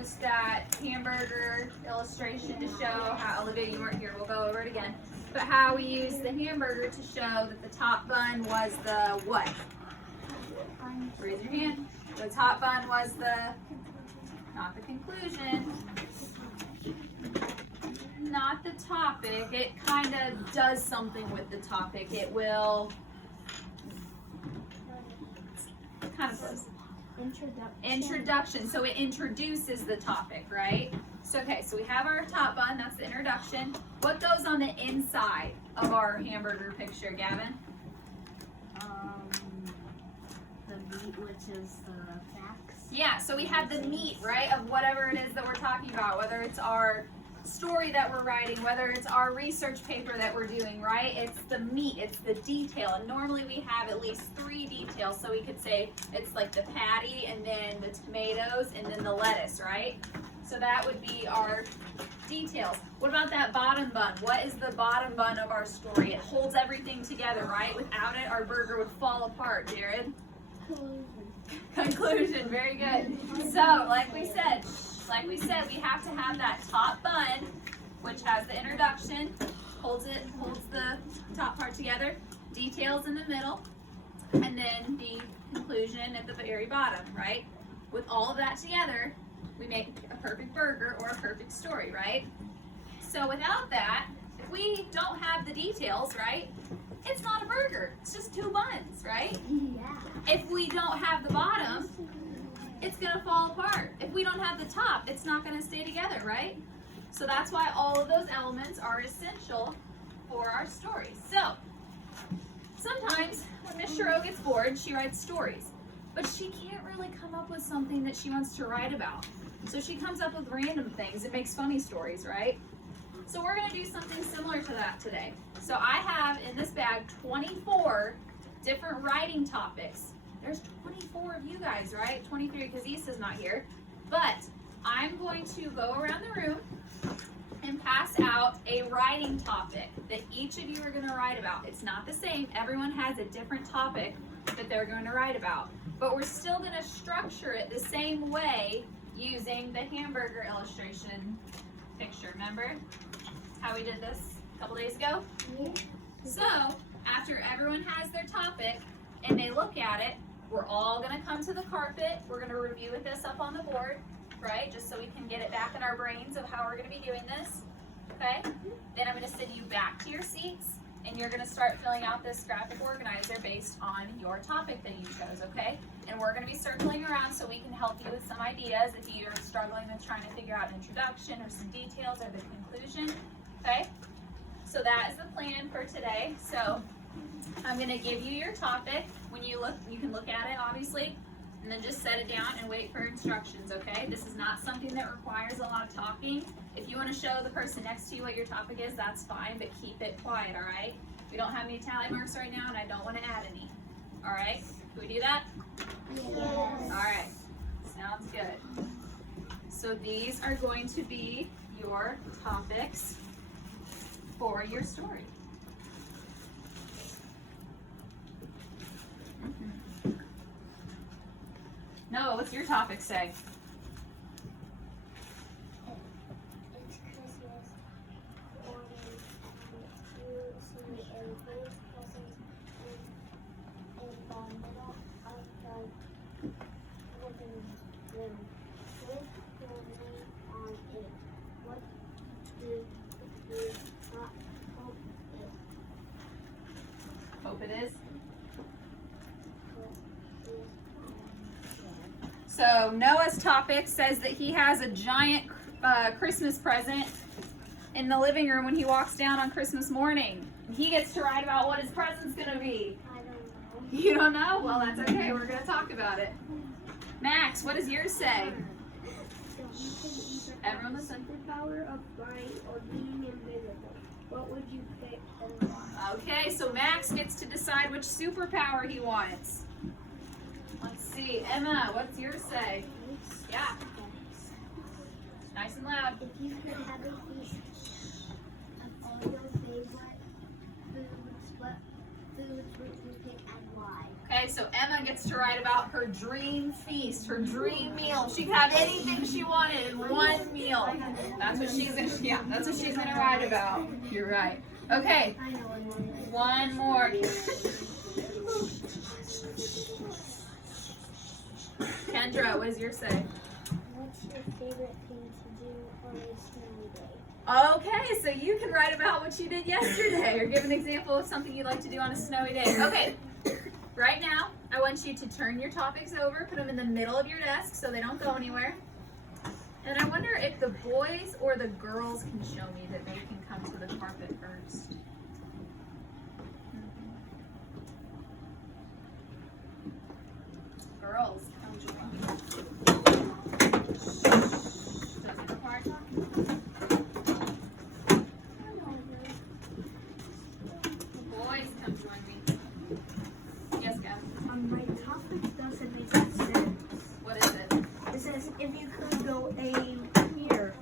used that hamburger illustration to show how, Olivia, you weren't here, we'll go over it again, but how we used the hamburger to show that the top bun was the what? Raise your hand. The top bun was the, not the conclusion, not the topic. It kind of does something with the topic. It will, kind of close. Introduction. So it introduces the topic, right? So, okay, so we have our top bun, that's the introduction. What goes on the inside of our hamburger picture, Gavin? The meat, which is the facts. Yeah, so we have the meat, right, of whatever it is that we're talking about, whether it's our story that we're writing, whether it's our research paper that we're doing, right? It's the meat, it's the detail, and normally we have at least 3 details, so we could say it's like the patty, and then the tomatoes, and then the lettuce, right? So that would be our details. What about that bottom bun? What is the bottom bun of our story? It holds everything together, right? Without it, our burger would fall apart, Jared. Conclusion, very good. So, like we said, we have to have that top bun, which has the introduction, holds the top part together, details in the middle, and then the conclusion at the very bottom, right? With all of that together, we make a perfect burger or a perfect story, right? So without that, if we don't have the details, right, it's not a burger. It's just 2 buns, right? Yeah. If we don't have the bottom, it's gonna fall apart. If we don't have the top, it's not gonna stay together, right? So that's why all of those elements are essential for our stories. So, sometimes when Miss Sherrow gets bored, she writes stories. But she can't really come up with something that she wants to write about. So she comes up with random things and makes funny stories, right? So we're gonna do something similar to that today. So I have in this bag 24 different writing topics. There's 24 of you guys, right? 23 because Issa's not here. But I'm going to go around the room and pass out a writing topic that each of you are going to write about. It's not the same. Everyone has a different topic that they're going to write about. But we're still going to structure it the same way using the hamburger illustration picture. Remember how we did this a couple days ago? Yeah. So, after everyone has their topic and they look at it, we're all going to come to the carpet. We're going to review this up on the board, right? Just so we can get it back in our brains of how we're going to be doing this, okay? Then I'm going to send you back to your seats, and you're going to start filling out this graphic organizer based on your topic that you chose, okay? And we're going to be circling around so we can help you with some ideas if you're struggling with trying to figure out an introduction or some details or the conclusion, okay? So that is the plan for today. So I'm going to give you your topic. When you look, you can look at it, obviously, and then just set it down and wait for instructions, okay? This is not something that requires a lot of talking. If you want to show the person next to you what your topic is, that's fine, but keep it quiet, all right? We don't have any tally marks right now, and I don't want to add any, all right? Can we do that? Yes. All right, sounds good. So these are going to be your topics for your story. No, what's your topic say? It's Christmas morning and you see a big present in the middle of the living room with your name on it. What do you not hope it? Hope it is. What is So Noah's topic says that he has a giant Christmas present in the living room when he walks down on Christmas morning. And he gets to write about what his present's gonna be. I don't know. You don't know? Well, that's okay. We're gonna talk about it. Max, what does yours say? Everyone listen. Superpower of flying or being invisible. What would you pick and why? Okay, so Max gets to decide which superpower he wants. Let's see. Emma, what's yours say? Yeah. Nice and loud. If you could have a feast of all your favorite foods, what foods would you pick and why? Okay, so Emma gets to write about her dream feast, her dream meal. She could have anything she wanted in one meal. That's what she's gonna write about. You're right. Okay, one more. Kendra, what does yours say? What's your favorite thing to do on a snowy day? Okay, so you can write about what you did yesterday or give an example of something you'd like to do on a snowy day. Okay, right now, I want you to turn your topics over, put them in the middle of your desk so they don't go anywhere. And I wonder if the boys or the girls can show me that they can come to the carpet first. Girls, come join me. Doesn't require talking. Boys, come join me. Yes, Gavin. My topic doesn't make sense. What is it? It says if you could go here.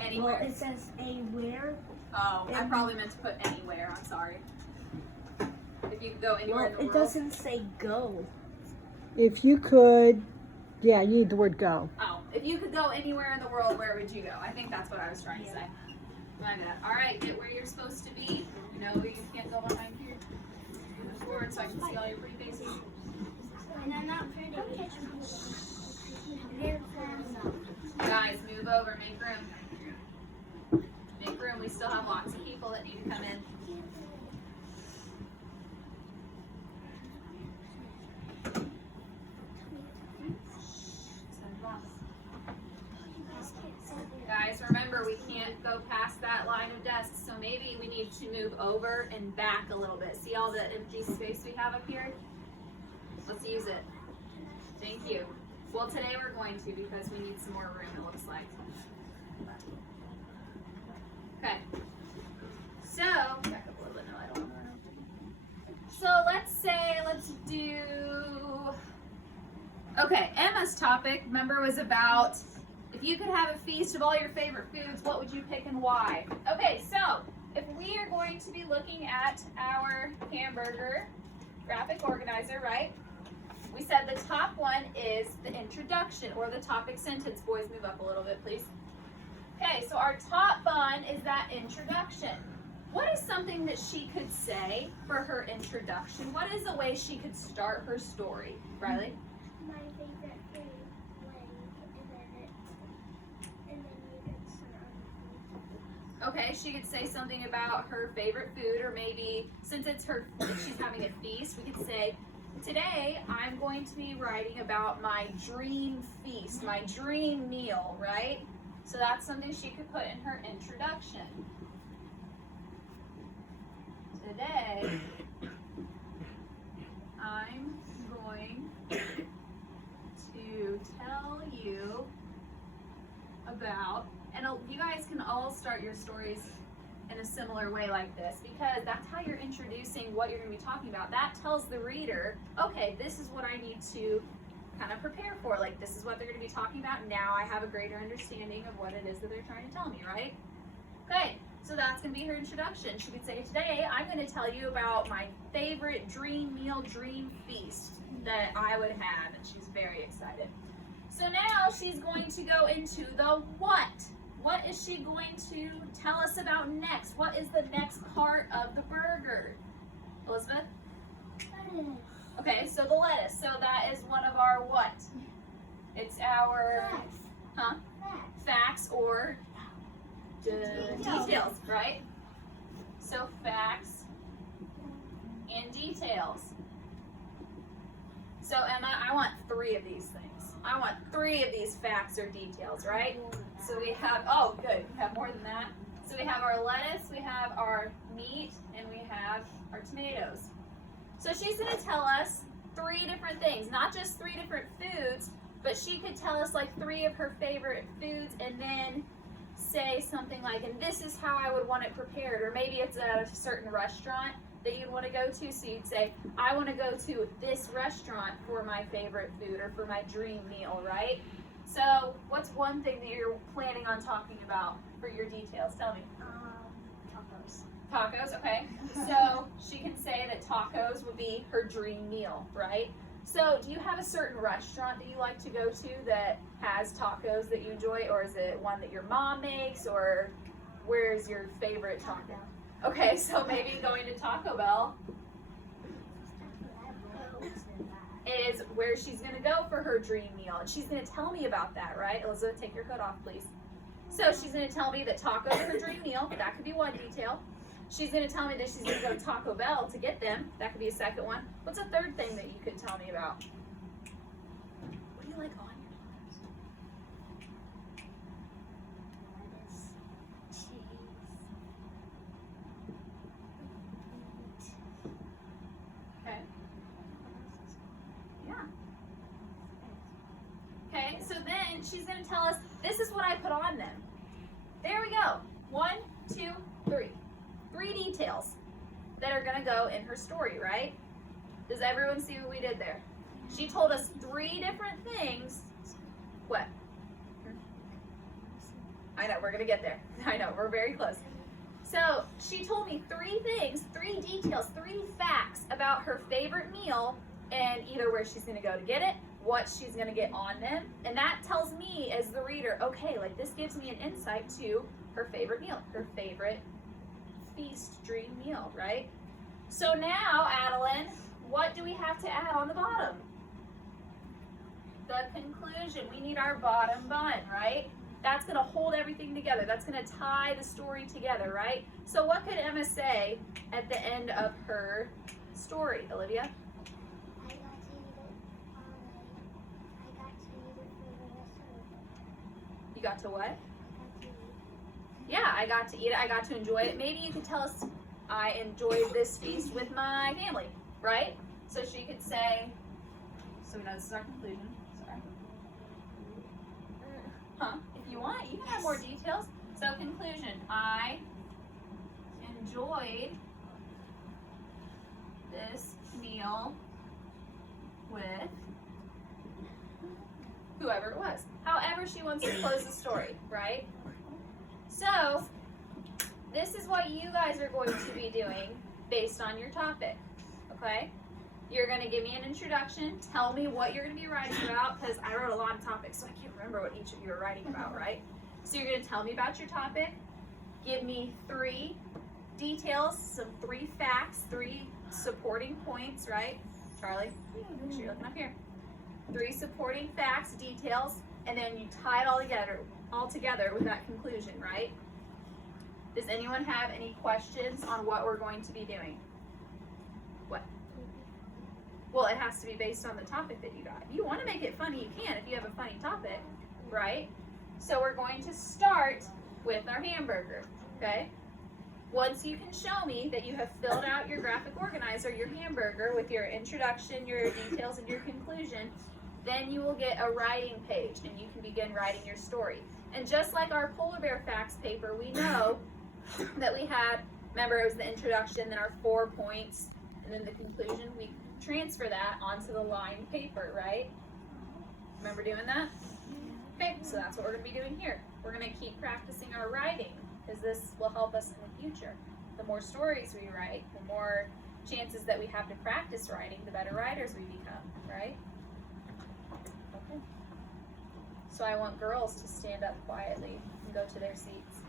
Anywhere? Well, it says a where. Oh, I probably meant to put anywhere. I'm sorry. If you could go anywhere in the It world. doesn't say go. If you could, yeah, you need the word go. Oh, if you could go anywhere in the world, where would you go? I think that's what I was trying to say. My bad. All right, get where you're supposed to be. No, you can't go behind here. Move forward so I can see all your pretty faces. And I'm not pretty. Guys, move over. Make room. Make room. We still have lots of people that need to come in. Guys, remember we can't go past that line of desks, so maybe we need to move over and back a little bit. See all the empty space we have up here? Let's use it. Thank you. Well, today we're going to because we need some more room, it looks like. Okay. So, back up a little bit. No, I don't want to run. So let's do, okay, Emma's topic, remember, was about if you could have a feast of all your favorite foods, what would you pick and why? Okay, so if we are going to be looking at our hamburger graphic organizer, right? We said the top one is the introduction or the topic sentence. Boys, move up a little bit, please. Okay, so our top bun is that introduction. What is something that she could say for her introduction? What is a way she could start her story? Riley? My favorite food, and then you could start on. Okay, she could say something about her favorite food, or maybe since it's her, if she's having a feast, we could say, today I'm going to be writing about my dream feast, my dream meal, right? So that's something she could put in her introduction. Today, I'm going to tell you about, and you guys can all start your stories in a similar way like this because that's how you're introducing what you're going to be talking about. That tells the reader, okay, this is what I need to kind of prepare for. Like, this is what they're going to be talking about. Now I have a greater understanding of what it is that they're trying to tell me, right? Okay, so that's going to be her introduction. She could say, today I'm going to tell you about my favorite dream meal, dream feast that I would have. And she's very excited. So now she's going to go into the what. What is she going to tell us about next? What is the next part of the burger? Elizabeth? Okay, so the lettuce. So that is one of our what? It's our facts or details, right? So facts and details. So Emma, I want 3 of these things. I want 3 of these facts or details, right? So we have, oh good, we have more than that. So we have our lettuce, we have our meat, and we have our tomatoes. So she's going to tell us 3 different things, not just 3 different foods, but she could tell us like 3 of her favorite foods and then say something like, and this is how I would want it prepared, or maybe it's at a certain restaurant that you'd want to go to, so you'd say, I want to go to this restaurant for my favorite food or for my dream meal, right? So what's one thing that you're planning on talking about for your details? Tell me. Tacos. Tacos, okay. So she can say that tacos would be her dream meal, right? So do you have a certain restaurant that you like to go to that has tacos that you enjoy, or is it one that your mom makes, or where's your favorite taco? Okay, so maybe going to Taco Bell is where she's gonna go for her dream meal, and she's gonna tell me about that, right? Elizabeth, take your hood off, please. So she's gonna tell me that tacos are her dream meal. That could be one detail. She's gonna tell me that she's gonna go to Taco Bell to get them. That could be a second one. What's a third thing that you could tell me about? What do you like on your Okay. Yeah. Okay, so then she's gonna tell us, this is what I put on them. There we go. 1, 2, 3. 3 details that are gonna go in her story, right? Does everyone see what we did there? She told us 3 different things. What? I know, we're gonna get there. I know, we're very close. So she told me 3 things, 3 details, 3 facts about her favorite meal, and either where she's gonna go to get it, what she's gonna get on them, and that tells me as the reader, okay, like this gives me an insight to her favorite meal, her favorite feast, dream meal, right? So now, Adeline, what do we have to add on the bottom? The conclusion. We need our bottom bun, right? That's gonna hold everything together. That's gonna tie the story together, right? So what could Emma say at the end of her story, Olivia? You got to what? Yeah, I got to eat it. I got to enjoy it. Maybe you could tell us, I enjoyed this feast with my family, right? So she could say, so we know this is our conclusion. Sorry. Huh? If you want, you can have more details. So conclusion, I enjoyed this meal with whoever it was. However she wants to close the story, right? So, this is what you guys are going to be doing based on your topic, okay? You're going to give me an introduction, tell me what you're going to be writing about, because I wrote a lot of topics, so I can't remember what each of you are writing about, right? So you're going to tell me about your topic, give me 3 details, some 3 facts, 3 supporting points, right? Charlie, make sure you're looking up here. 3 supporting facts, details, and then you tie it all together with that conclusion, right? Does anyone have any questions on what we're going to be doing? What? Well, it has to be based on the topic that you got. If you want to make it funny, you can if you have a funny topic, right? So we're going to start with our hamburger, okay? Once you can show me that you have filled out your graphic organizer, your hamburger, with your introduction, your details, and your conclusion, then you will get a writing page and you can begin writing your story. And just like our polar bear facts paper, we know that we had, remember it was the introduction, then our 4 points, and then the conclusion. We transfer that onto the lined paper, right? Remember doing that? Okay, so that's what we're gonna be doing here. We're gonna keep practicing our writing, because this will help us in the future. The more stories we write, the more chances that we have to practice writing, the better writers we become, right? Okay. So I want girls to stand up quietly and go to their seats.